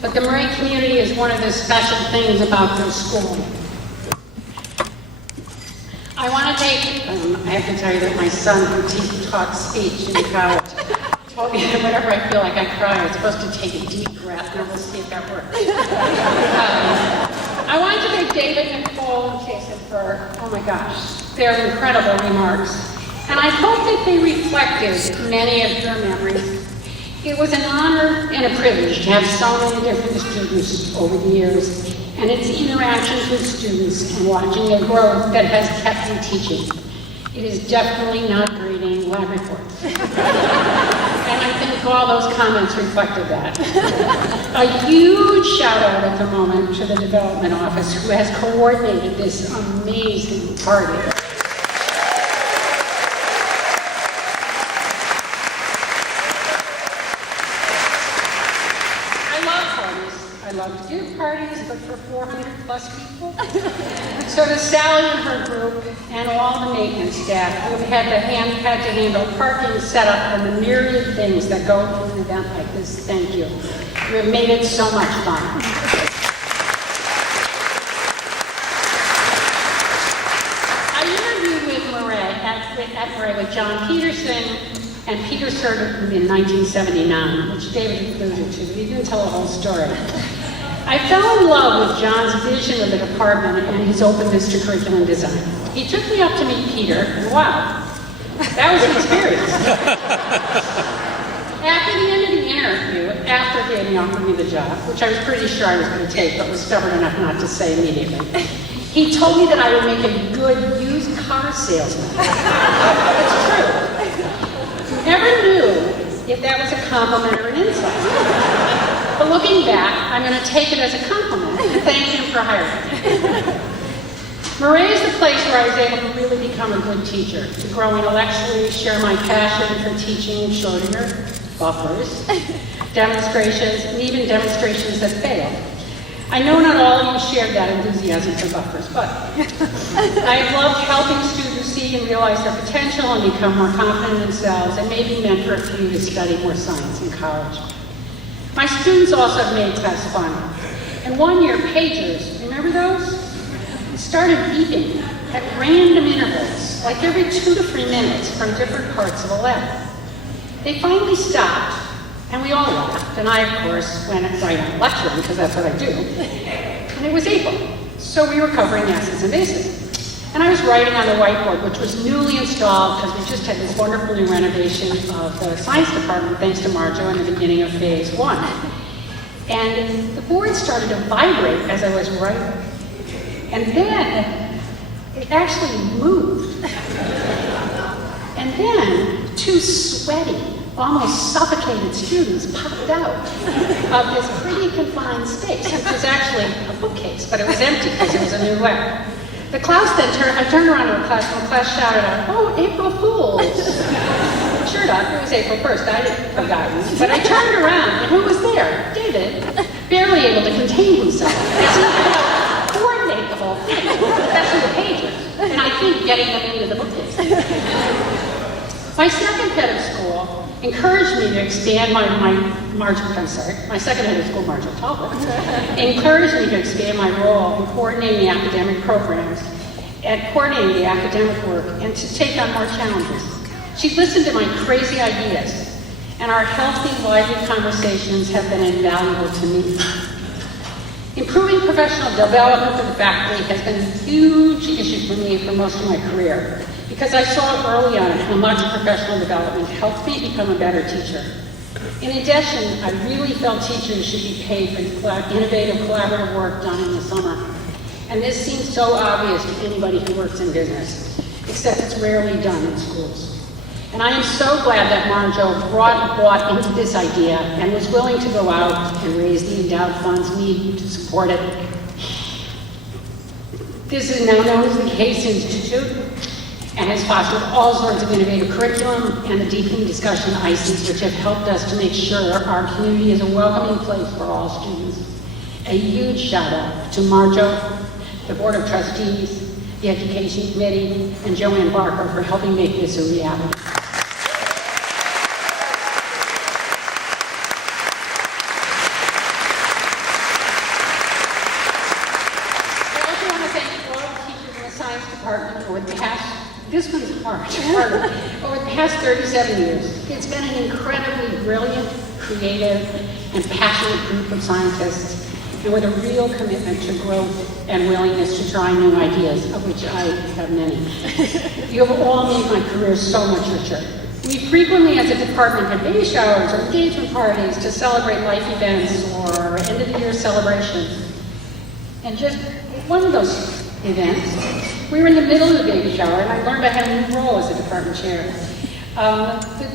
but the Murray community is one of the special things about this school. I want to take, I have to tell you that my son, who taught speech in college, told me that whenever I feel like I cry, I'm supposed to take a deep breath, and we'll see if that works. I wanted to thank David, Nicole, and Jason for, oh my gosh, their incredible remarks. And I hope that they reflected many of your memories. It was an honor and a privilege to have so many different students over the years, and it's interactions with students and watching their growth that has kept me teaching. It is definitely not grading lab reports. And I think all those comments reflected that. A huge shout out at the moment to the development office who has coordinated this amazing party. I love to give parties, but for 400 plus people. So to Sally and her group and all the maintenance staff who have had to handle parking, setup, and the myriad things that go into an event like this, thank you. You have made it so much fun. I interviewed with Murray with John Peterson, and Peter started in 1979, which David alluded to, but he didn't tell the whole story. I fell in love with John's vision of the department and his openness to curriculum design. He took me up to meet Peter, and wow, that was an experience. After the end of the interview, after he had offered me the job, which I was pretty sure I was going to take, but was stubborn enough not to say immediately, he told me that I would make a good used car salesman. It's true. Never knew if that was a compliment or an insult. But looking back, I'm going to take it as a compliment and thank him for hiring me. Murray is the place where I was able to really become a good teacher, to grow intellectually, share my passion for teaching Schrodinger, buffers, demonstrations, and even demonstrations that failed. I know not all of you shared that enthusiasm for buffers, but I have loved helping students see and realize their potential and become more confident in themselves, and maybe meant for a few to study more science in college. My students also have made class fun. And one year, pagers, remember those? Started beeping at random intervals, like every 2 to 3 minutes from different parts of the lab. They finally stopped, and we all laughed, and I, of course, went right on lecturing, because that's what I do. And it was April, so we were covering acids and bases. And I was writing on the whiteboard, which was newly installed, because we just had this wonderful new renovation of the science department, thanks to Marjo in the beginning of phase 1. And the board started to vibrate as I was writing. And then it actually moved. And then 2 sweaty, almost suffocated students popped out of this pretty confined space, which was actually a bookcase, but it was empty because it was a new lab. The class then I turned around to the class, and the class shouted out, "Oh, April Fools!" Sure enough, it was April 1st. I hadn't forgotten. But I turned around, and who was there? David, barely able to contain himself. As he could coordinate the whole thing, especially the pages, and I think getting them into the bookcase. My second head of school encouraged me to expand my second head of school, Marjo Talbot, encouraged me to expand my role in coordinating the academic programs and coordinating the academic work and to take on more challenges. She listened to my crazy ideas, and our healthy, lively conversations have been invaluable to me. Improving professional development for the faculty has been a huge issue for me for most of my career, because I saw early on how much professional development helped me become a better teacher. In addition, I really felt teachers should be paid for the innovative collaborative work done in the summer. And this seems so obvious to anybody who works in business, except it's rarely done in schools. And I am so glad that Marjo bought into this idea and was willing to go out and raise the endowed funds needed to support it. This is now known as the Case Institute, and has fostered all sorts of innovative curriculum and the deepening discussion ICs, which have helped us to make sure our community is a welcoming place for all students. A huge shout out to Marjo, the Board of Trustees, the Education Committee, and Joanne Barker for helping make this a reality. department over the past, this one's harder, over the past 37 years. It's been an incredibly brilliant, creative, and passionate group of scientists, and with a real commitment to growth and willingness to try new ideas, of which I have many. You have all made my career so much richer. We frequently, as a department, had baby showers or engagement parties to celebrate life events or end-of-the-year celebrations. And just one of those events, we were in the middle of the baby shower, and I learned I had a new role as a department chair. The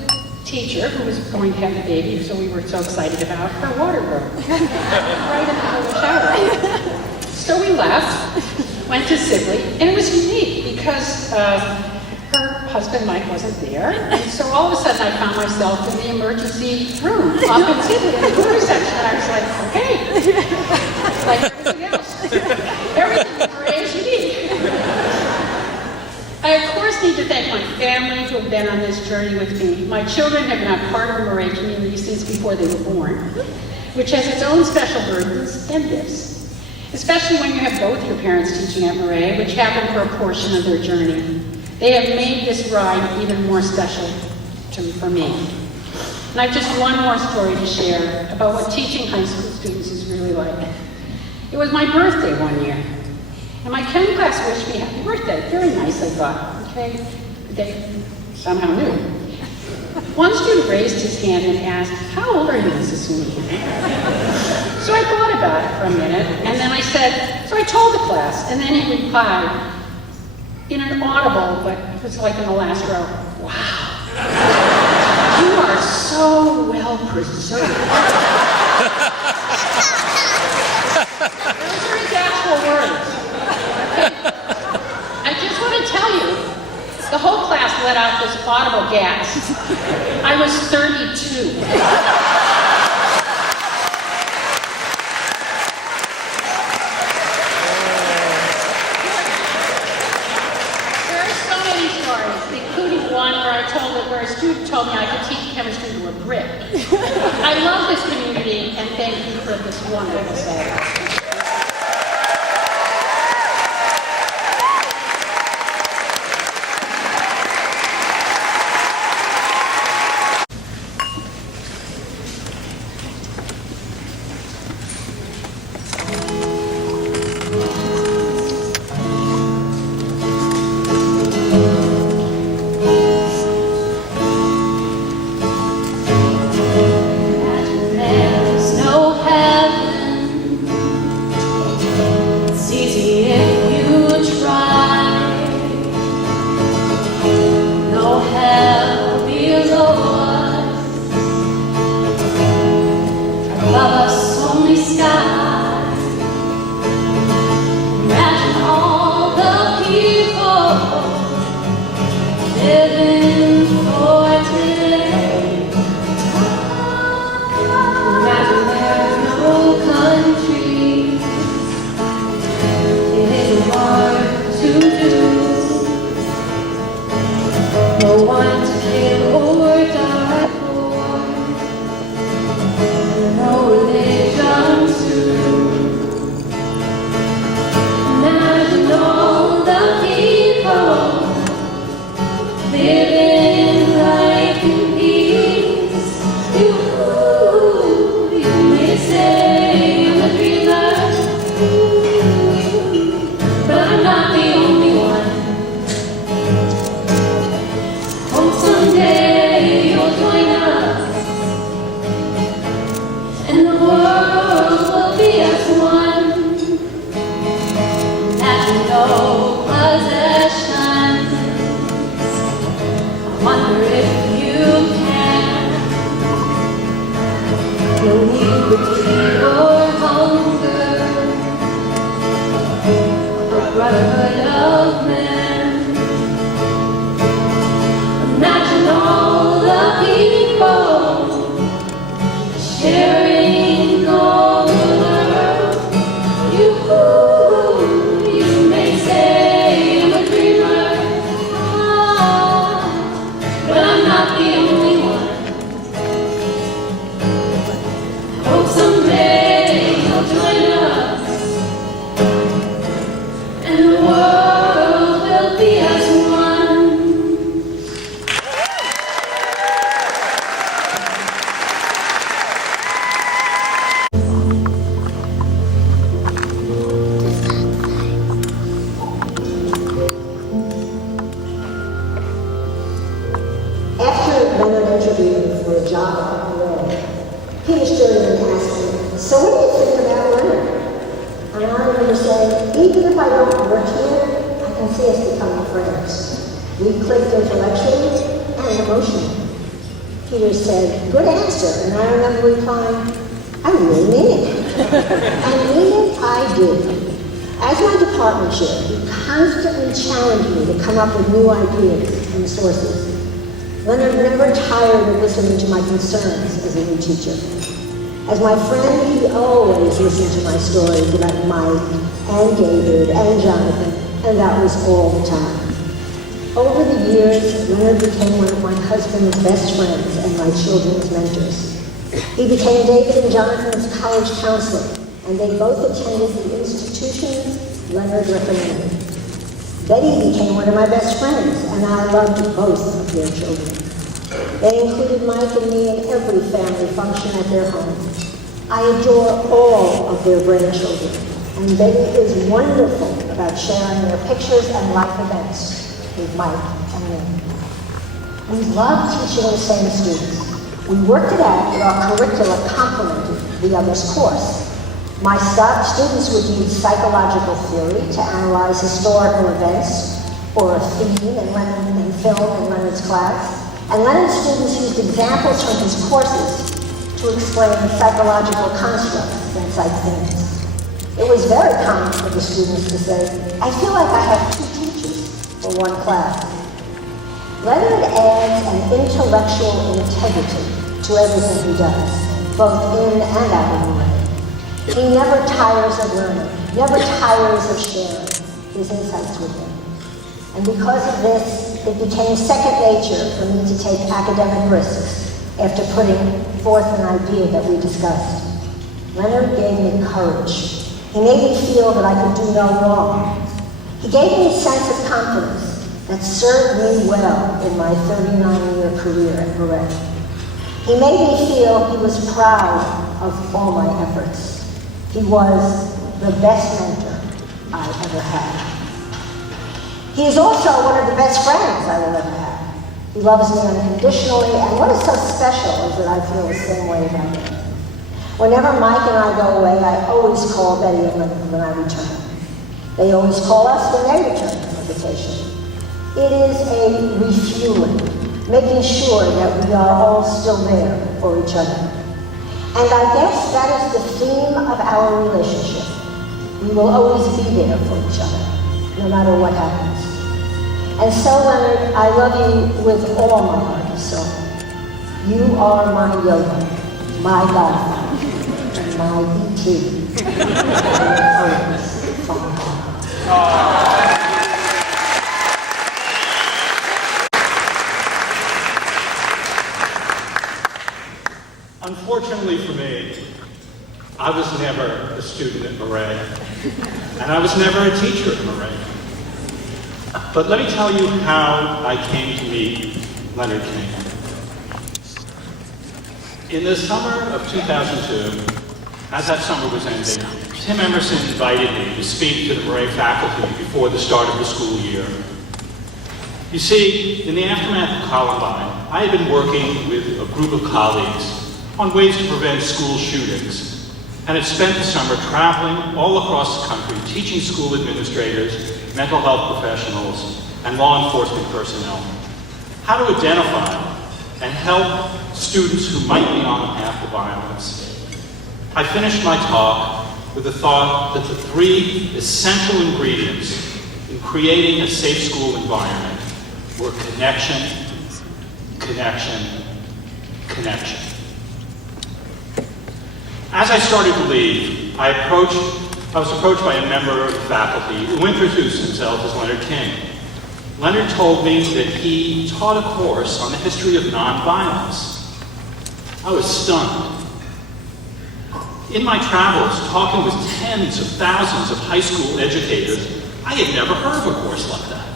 teacher, who was going to have the baby, so we were so excited about, her water broke right in the middle of the shower. So we left, went to Sibley, and it was unique because her husband, Mike, wasn't there. And so all of a sudden I found myself in the emergency room up in Sibley in the food reception. And I was like, okay, like everything else. Everything is unique. I, of course, need to thank my family who have been on this journey with me. My children have been a part of the Murray community since before they were born, which has its own special burdens and gifts, especially when you have both your parents teaching at Murray, which happened for a portion of their journey. They have made this ride even more special for me. And I have just one more story to share about what teaching high school students is really like. It was my birthday one year, and my chem class wished me happy birthday. Very nice, I thought, okay? They somehow knew. One student raised his hand and asked, "How old are you, Mrs. Sweeney-Hammond?" So I thought about it for a minute, and then I said, so I told the class, and then he replied, in an audible, but it was like in the last row, "Wow, you are so well preserved." Those are his actual words. I just want to tell you, the whole class let out this audible gasp. I was 32. Where a student told me I could teach chemistry to a brick. I love this community, and thank you for this wonderful Saturday. Someday friends. We clicked intellectually and emotionally. Peter said, "Good answer," and I remember replying, "I really mean it." And mean it I did. As my department chair, he constantly challenged me to come up with new ideas and sources. Leonard never tired of listening to my concerns as a new teacher. As my friend, he always listened to my stories about Mike and David and Jonathan, and that was all the time. Over the years, Leonard became one of my husband's best friends and my children's mentors. He became David and Jonathan's college counselor, and they both attended the institutions Leonard recommended. Betty became one of my best friends, and I loved both of their children. They included Mike and me in every family function at their home. I adore all of their grandchildren, and Betty is wonderful about sharing their pictures and life events with Mike and me. We love teaching the same students. We worked it out that our curricula complemented the other's course. My students would use psychological theory to analyze historical events or a theme in film in Leonard's class, and Leonard's students used examples from his courses to explain psychological constructs and psych themes. It was very common for the students to say, "I feel like I have two teachers for one class." Leonard adds an intellectual integrity to everything he does, both in and out of the way. He never tires of learning, never tires of sharing his insights with them. And because of this, it became second nature for me to take academic risks after putting forth an idea that we discussed. Leonard gave me courage. He made me feel that I could do no wrong. He gave me a sense of confidence that served me well in my 39-year career at Burka. He made me feel he was proud of all my efforts. He was the best mentor I ever had. He is also one of the best friends I will ever have. He loves me unconditionally, and what is so special is that I feel the same way about him. Whenever Mike and I go away, I always call Betty and Lennon when I return. They always call us when they return from vacation. It is a refueling, making sure that we are all still there for each other. And I guess that is the theme of our relationship. We will always be there for each other, no matter what happens. And so, Leonard, I love you with all my heart and soul. You are my Yoda, my godfather, and my E.T. Unfortunately for me, I was never a student at Murray, and I was never a teacher at Murray. But let me tell you how I came to meet Leonard King. In the summer of 2002, as that summer was ending, Tim Emerson invited me to speak to the Murray faculty before the start of the school year. You see, in the aftermath of Columbine, I had been working with a group of colleagues on ways to prevent school shootings, and had spent the summer traveling all across the country, teaching school administrators, mental health professionals, and law enforcement personnel how to identify and help students who might be on the path of violence. I finished my talk with the thought that the three essential ingredients in creating a safe school environment were connection, connection, connection. As I started to leave, I was approached by a member of the faculty who introduced himself as Leonard King. Leonard told me that he taught a course on the history of nonviolence. I was stunned. In my travels, talking with tens of thousands of high school educators, I had never heard of a course like that.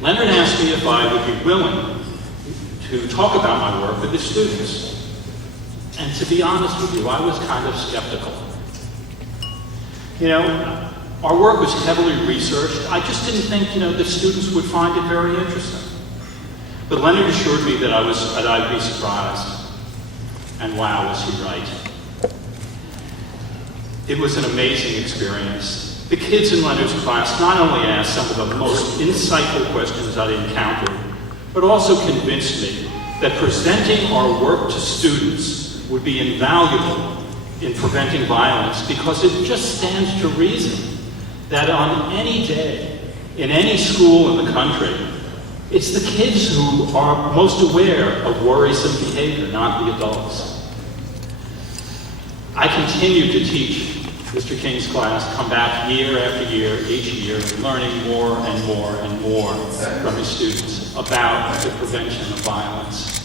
Leonard asked me if I would be willing to talk about my work with his students. And to be honest with you, I was kind of skeptical. You know, our work was heavily researched. I just didn't think, the students would find it very interesting. But Leonard assured me that I'd be surprised. And wow, was he right. It was an amazing experience. The kids in Leonard's class not only asked some of the most insightful questions I'd encountered, but also convinced me that presenting our work to students would be invaluable in preventing violence, because it just stands to reason that on any day, in any school in the country, it's the kids who are most aware of worrisome behavior, not the adults. I continue to teach Mr. King's class, come back year after year, each year, learning more and more and more from his students about the prevention of violence.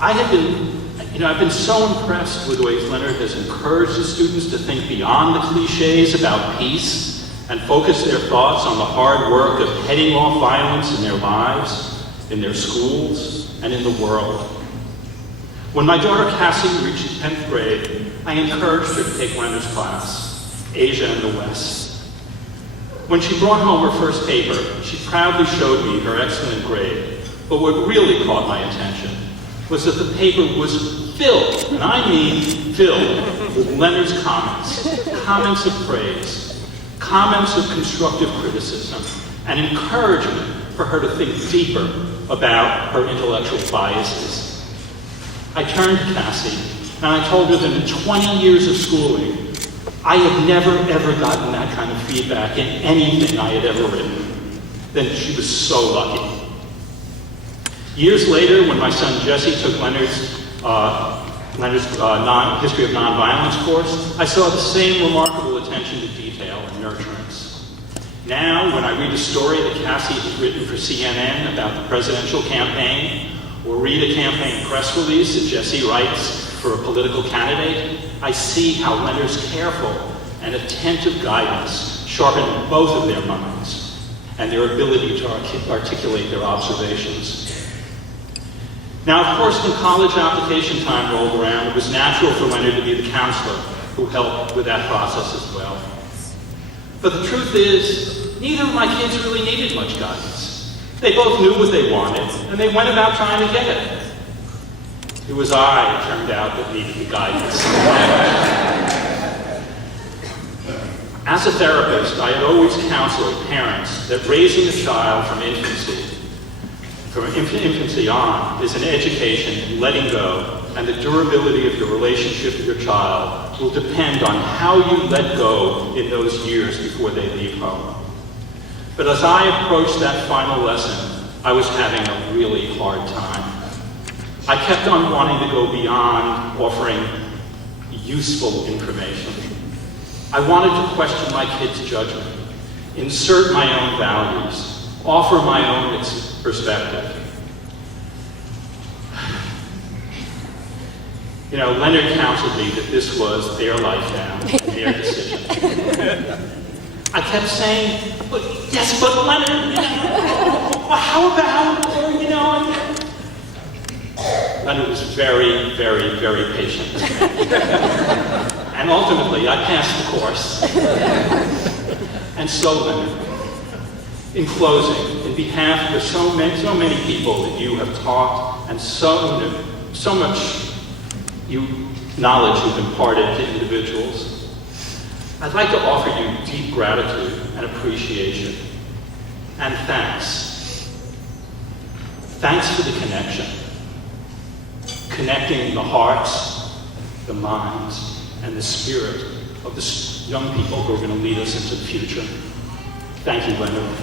I've been so impressed with the ways Leonard has encouraged his students to think beyond the cliches about peace and focus their thoughts on the hard work of heading off violence in their lives, in their schools, and in the world. When my daughter Cassie reached 10th grade, I encouraged her to take Leonard's class, Asia and the West. When she brought home her first paper, she proudly showed me her excellent grade. But what really caught my attention was that the paper was filled, and I mean filled, with Leonard's comments of praise, comments of constructive criticism, and encouragement for her to think deeper about her intellectual biases. I turned to Cassie, and I told her that in 20 years of schooling, I had never, ever gotten that kind of feedback in anything I had ever written. Then she was so lucky. Years later, when my son Jesse took Leonard's History of Nonviolence course, I saw the same remarkable attention to detail and nurturance. Now, when I read a story that Cassie has written for CNN about the presidential campaign, or read a campaign press release that Jesse writes for a political candidate, I see how Leonard's careful and attentive guidance sharpened both of their minds and their ability to articulate their observations. Now, of course, when college application time rolled around, it was natural for Leonard to be the counselor who helped with that process as well. But the truth is, neither of my kids really needed much guidance. They both knew what they wanted, and they went about trying to get it. It was I, it turned out, that needed the guidance. As a therapist, I had always counseled parents that raising a child from infancy on is an education in letting go, and the durability of your relationship with your child will depend on how you let go in those years before they leave home. But as I approached that final lesson, I was having a really hard time. I kept on wanting to go beyond offering useful information. I wanted to question my kids' judgment, insert my own values, offer my own perspective. You know, Leonard counseled me that this was their life now, their decision. I kept saying, but Leonard, how about, Leonard was very, very, very patient with me. And ultimately, I passed the course. And so, Leonard, in closing, in behalf of so many people that you have taught and so much knowledge you've imparted to individuals, I'd like to offer you deep gratitude and appreciation and thanks. Thanks for the connection. Connecting the hearts, the minds, and the spirit of the young people who are going to lead us into the future. Thank you, Leonard.